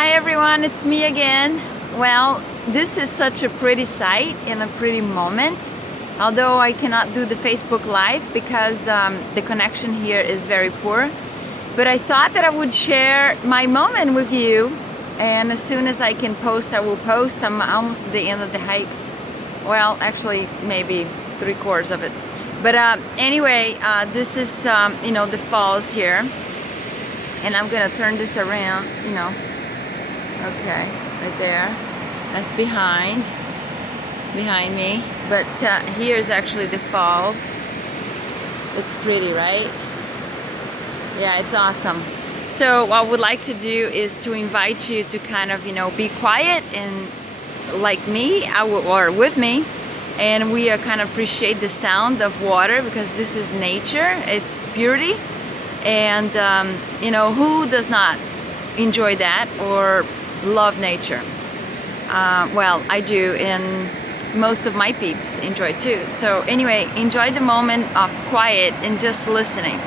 Hi everyone, it's me again. Well, this is such a pretty sight and a pretty moment. Although I cannot do the Facebook Live because the connection here is very poor. But I thought that I would share my moment with you. And as soon as I can post, I will post. I'm almost to the end of the hike. Well, actually, maybe 3/4 of it. But anyway, this is, the falls here. And I'm gonna turn this around, Okay, right there. That's behind me. But here's actually the falls. It's pretty, right? Yeah, it's awesome. So what I would like to do is to invite you to kind of, be quiet and like me, or with me, and we kind of appreciate the sound of water because this is nature. It's beauty, and who does not enjoy that or love nature? Well, I do, and most of my peeps enjoy too. So anyway, enjoy the moment of quiet and just listening.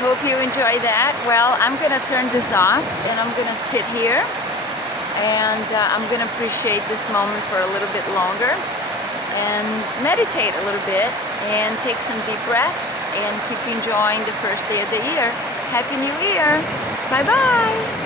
Hope you enjoy that. Well, I'm gonna turn this off and I'm gonna sit here and I'm gonna appreciate this moment for a little bit longer and meditate a little bit and take some deep breaths and keep enjoying the first day of the year. Happy New Year! Bye bye!